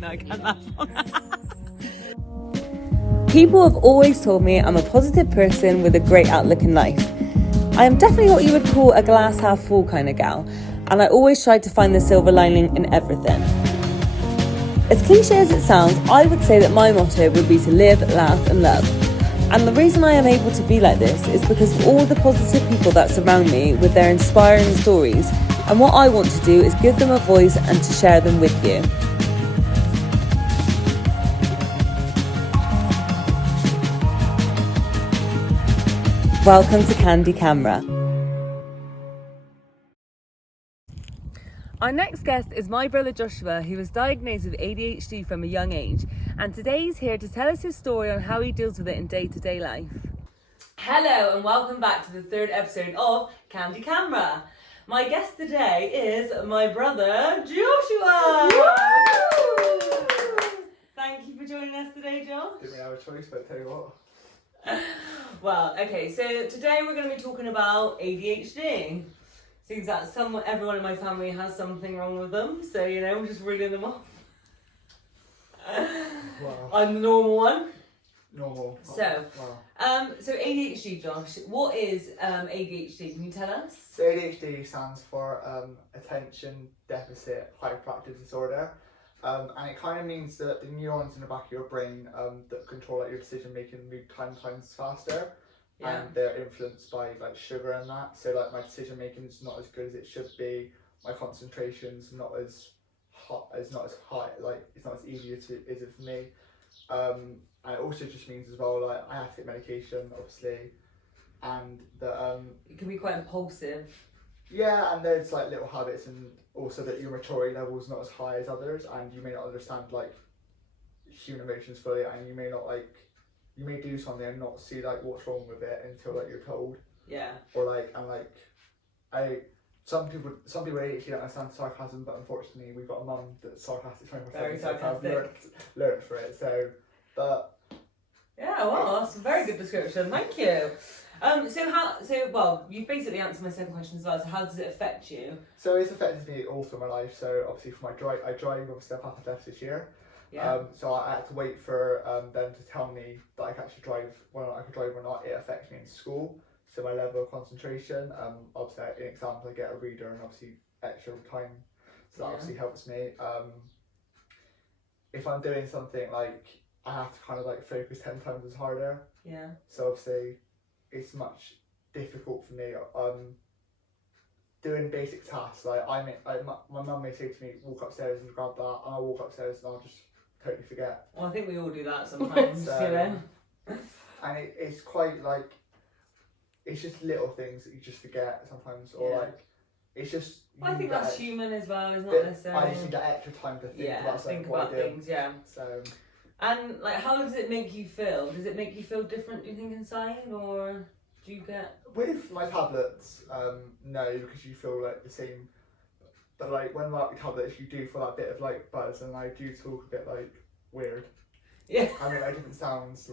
No, I can't laugh. People have always told me I'm a positive person with a great outlook in life. I am definitely what you would call a glass half full kind of gal, and I always try to find the silver lining in everything. As cliche as it sounds, I would say that my motto would be to live, laugh and love. And the reason I am able to be like this is because of all the positive people that surround me with their inspiring stories, and what I want to do is give them a voice and to share them with you. Welcome to Kandy Kamera. Our next guest is my brother Joshua, who was diagnosed with ADHD from a young age, and today he's here to tell us his story on how he deals with it in day-to-day life. Hello and welcome back to the third episode of Kandy Kamera. My guest today is my brother Joshua. Woo! Thank you for joining us today, Josh. Didn't really have a choice, but tell you what. Well, okay, so today we're going to be talking about ADHD. Seems that everyone in my family has something wrong with them, so I'm just reading them off. Wow. I'm the normal one. Normal. So, wow. So ADHD, Josh. What is ADHD? Can you tell us? So ADHD stands for Attention Deficit Hyperactive Disorder, and it kind of means that the neurons in the back of your brain that control your decision making move 10 times faster. Yeah. And they're influenced by sugar and that. So my decision making is not as good as it should be. My concentration's not as hot, it's not as easy as it is for me. And it also just means as well I have to take medication, obviously, and that it can be quite impulsive. Yeah, and there's little habits, and also that your maturity level is not as high as others, and you may not understand human emotions fully, and you may not you may do something and not see what's wrong with it until you're told. Yeah. Or some people ADHD don't understand sarcasm, but unfortunately we've got a mum that's sarcastic. Very sarcastic. Learned for it. So, but yeah, well, that's a very good description. Thank you. Well, you basically answered my second question as well. So, how does it affect you? So it's affected me all through my life. So obviously for my I drive obviously I passed the test this year. Yeah. So I had to wait for them to tell me that I could actually drive, whether I could drive or not. It affects me in school, so my level of concentration. Obviously in exams I get a reader and obviously extra time, so that obviously helps me. If I'm doing something I have to kind of focus 10 times as harder. Yeah. So obviously it's much difficult for me. Doing basic tasks my mum may say to me, walk upstairs and grab that, and I'll walk upstairs and I'll just totally forget. Well, I think we all do that sometimes. And it's quite it's just little things that you just forget sometimes, or it's just. I think that's human as well. It's not necessarily. I just need that extra time to think about think what about I do. things. Yeah. So. And how does it make you feel? Does it make you feel different? Do you think inside, or do you get? With my tablets, no, because you feel the same. But when I'm tablets, you do feel that bit of buzz, and I do talk a bit weird. Yeah. I mean, different sounds.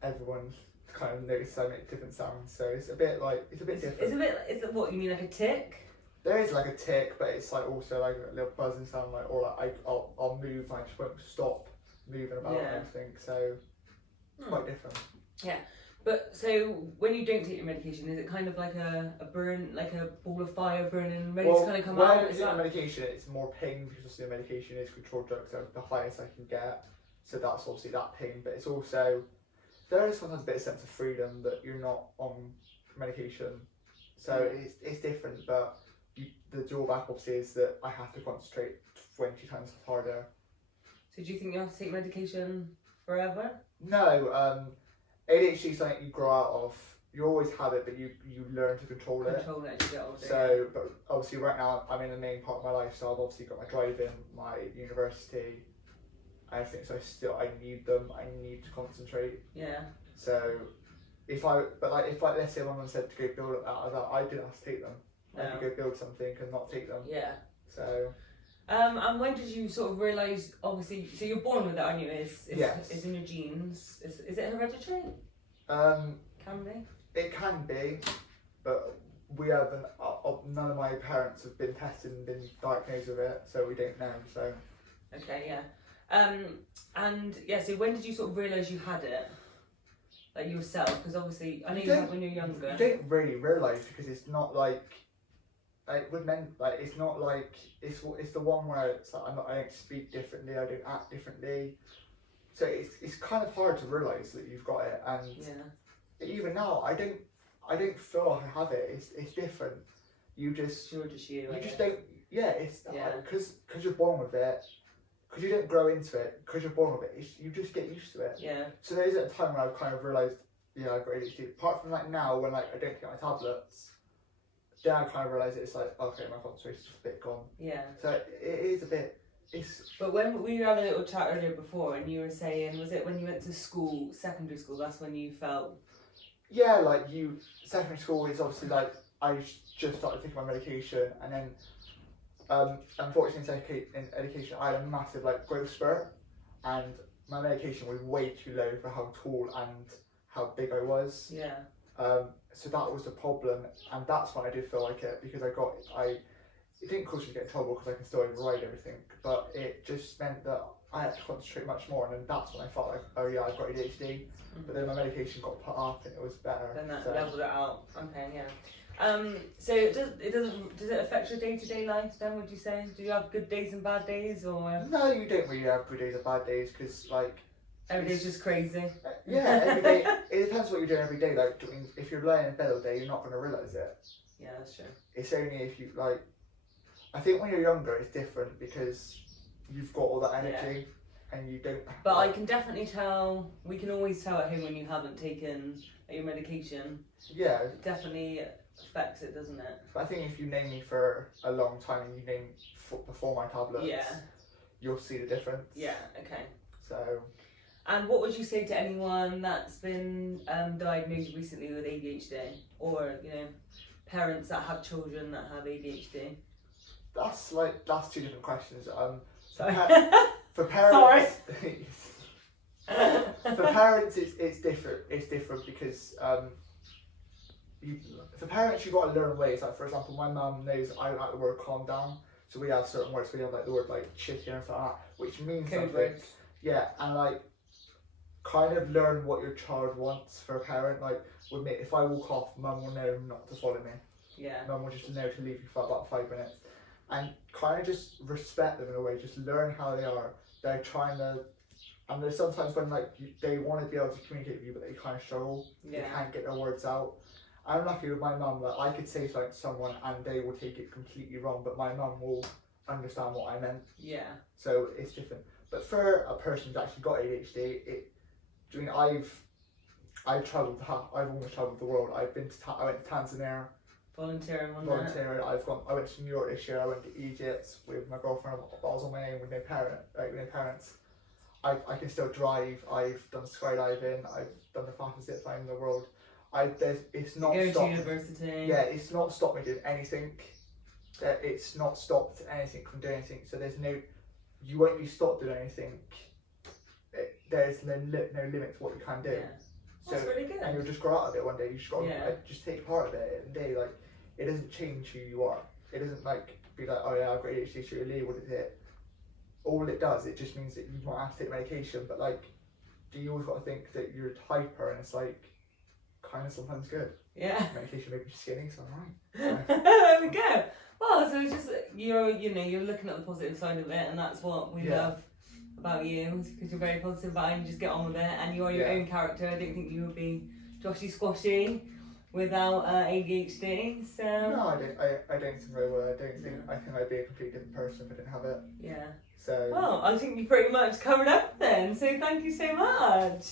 Everyone kind of notices I make different sounds, so it's a bit different. Is it what you mean, like a tick? There is a tick, but it's also a little buzzing sound, I'll move, and I just won't stop moving about and everything. So quite different. Yeah. But so when you don't take your medication, is it kind of like a burn, like a ball of fire burning, ready to kind of come out? When I take medication, it's more pain because obviously the medication is controlled drugs, so the highest I can get. So that's obviously that pain, but it's also there is sometimes a bit of sense of freedom that you're not on medication. So it's different, but the drawback obviously is that I have to concentrate 20 times harder. So do you think you have to take medication forever? No. ADHD is something you grow out of. You always have it, but you learn to control it. Control it as you get older. So, but obviously right now I'm in the main part of my life, so I've obviously got my driving, my university, everything. So I need them. I need to concentrate. Yeah. So let's say my mum said to go build up that, I didn't have to take them. I could go build something and not take them. Yeah. So. And when did you sort of realise, obviously, so you're born with it, aren't you? It's in your genes. Is it hereditary? Can be? It can be, but we haven't. None of my parents have been tested and been diagnosed with it, so we don't know. So. Okay, yeah. And yeah, so when did you sort of realise you had it? Like yourself? Because obviously, I know you had when you were younger. You don't really realise because it's not like with men, like it's not like it's the one where it's like I don't speak differently, I don't act differently. So it's kind of hard to realise that you've got it, and even now I don't feel like I have it. It's different. You're just you. You just don't. Yeah, it's because you're born with it. Because you don't grow into it, because you're born with it, you just get used to it. Yeah. So there is a time when I've kind of realised, yeah, I've got ADHD. Apart from like now, when like I don't get my tablets, then I kind of realise it's like, okay, my concentration's just a bit gone. Yeah. So it is a bit. But when we had a little chat earlier before, and you were saying, was it when you went to school, secondary school? That's when you felt. Yeah, like secondary school is obviously like I just started taking my medication, and then. Unfortunately, in education, I had a massive like growth spurt, and my medication was way too low for how tall and how big I was. Yeah. So that was the problem, and that's when I did feel like it because it didn't cause me to get in trouble because I can still override everything, but it just meant that I had to concentrate much more, and then that's when I felt like, oh yeah, I've got ADHD. Mm-hmm. But then my medication got put up, and it was better. Then that leveled it out. Okay, yeah. So does it affect your day-to-day life then, would you say? Do you have good days and bad days, or? No, you don't really have good days or bad days because like every day's just crazy. Yeah, every day. It depends what you're doing every day. Like if you're laying in bed all day, you're not going to realise it. Yeah, that's true. It's only if you like. I think when you're younger, it's different because you've got all that energy and you don't. But I can definitely tell. We can always tell at home when you haven't taken your medication. Yeah. It definitely affects it, doesn't it? But I think if you name me for a long time and you name before my tablets, you'll see the difference. Yeah. Okay. So. And what would you say to anyone that's been diagnosed recently with ADHD, or parents that have children that have ADHD? That's two different questions. Sorry. For parents. Sorry. For parents, it's different. It's different because for parents, you've got to learn ways. Like for example, my mum knows I don't like the word "calm down," so we have certain words. We have like the word like chicken or something like that, which means something. Words. Yeah, and like kind of learn what your child wants for a parent. Like with me, if I walk off, mum will know not to follow me. Yeah. Mum will just know to leave you for about 5 minutes, and kind of just respect them in a way. Just learn how they are. They're trying to. And there's sometimes when like they want to be able to communicate with you, but they kind of struggle. Yeah. They can't get their words out. I'm lucky with my mum that I could say something to someone and they will take it completely wrong, but my mum will understand what I meant. Yeah. So it's different. But for a person who's actually got ADHD, I've travelled. I've almost travelled the world. I went to Tanzania. Volunteering. I went to New York this year. I went to Egypt with my girlfriend. I was on my own with no parents. I can still drive. I've done skydiving. I've done the fastest zip line in the world. It's not go stopped. To university. Yeah, it's not stopped me doing anything. It's not stopped anything from doing anything. So you won't be stopped doing anything. There's no limit to what you can do. Yeah. That's really good. And you'll just grow out of it one day. You just got to just take part of it every day. Like it doesn't change who you are. It doesn't be like, oh yeah, I've got ADHD, so you're labelled as it. All it does, it just means that you might have to take medication, but like, you always got to think that you're hyper, and it's like, kind of sometimes good. Yeah. Medication makes you skinny, so I'm right. There we go. Well, so it's just you're looking at the positive side of it, and that's what we love about you, because you're very positive about it, and you just get on with it, and you are your own character. I don't think you would be Joshy Squashy without ADHD. So no, I don't think I would. I think I'd be a completely different person if I didn't have it. Yeah. So well, I think you pretty much covered up then. So thank you so much.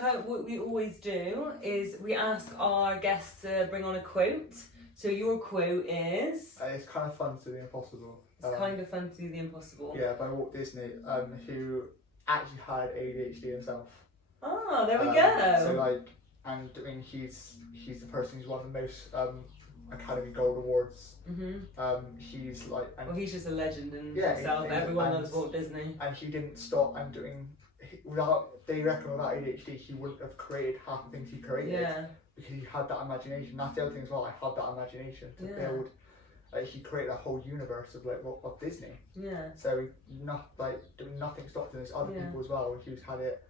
So what we always do is we ask our guests to bring on a quote. So your quote is. It's kind of fun to do the impossible. It's kind of fun to do the impossible. Yeah, by Walt Disney, who actually had ADHD himself. Oh, there we go. So and I mean he's the person who's won the most Academy Gold Awards. Mm-hmm. He's like, he's just a legend in himself. Everyone loves Walt Disney. And he didn't stop and doing. They reckon without ADHD he wouldn't have created half the things he created. Yeah. because he had that imagination. That's the other thing as well. I had that imagination to build. Like he created a whole universe of of Disney. Yeah. So nothing stopped him. There's other people as well who's had it.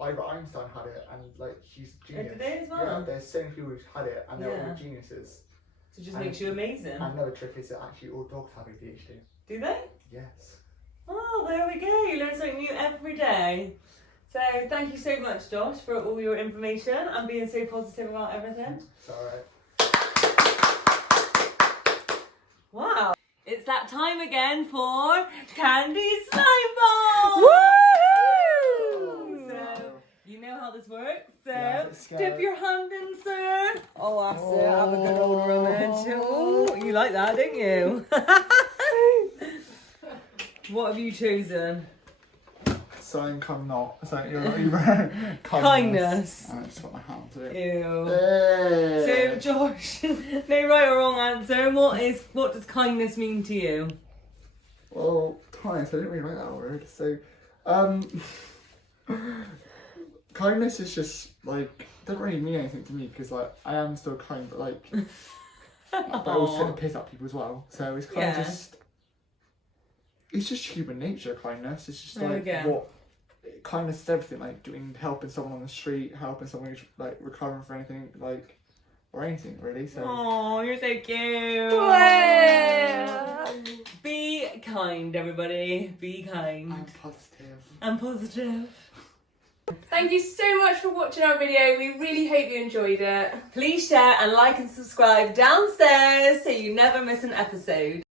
Albert Einstein had it, and like he's genius. Did they as well? Yeah, there's so many people who's had it, and they're all geniuses. So it just makes you amazing. Another trick is that actually all dogs have ADHD. Do they? Yes. Oh, there we go. You learn something new every day. So thank you so much, Josh, for all your information and being so positive about everything. It's alright. Wow. It's that time again for Kandy Slime Ball! Woo! So, you know how this works. So, Yeah, dip your hand in, sir. Oh, that's it. Have a good old rummage. Oh, you like that, don't you? What have you chosen? Something come not. Something Kindness. I just got my hand to it. Ew. Hey. So, Josh, no right or wrong answer. What does kindness mean to you? Well, kindness, I didn't really like that word. So, kindness is just like, doesn't really mean anything to me because like I am still kind, but like, but I also take the piss out of people as well. So it's kind of just, it's just human nature. Kindness. It's just like what kindness is everything. Like helping someone on the street, helping someone who's like recovering for anything, like or anything really. So. Oh, you're so cute. Be kind, everybody. Be kind. I'm positive. And positive. Thank you so much for watching our video. We really hope you enjoyed it. Please share and like and subscribe downstairs so you never miss an episode.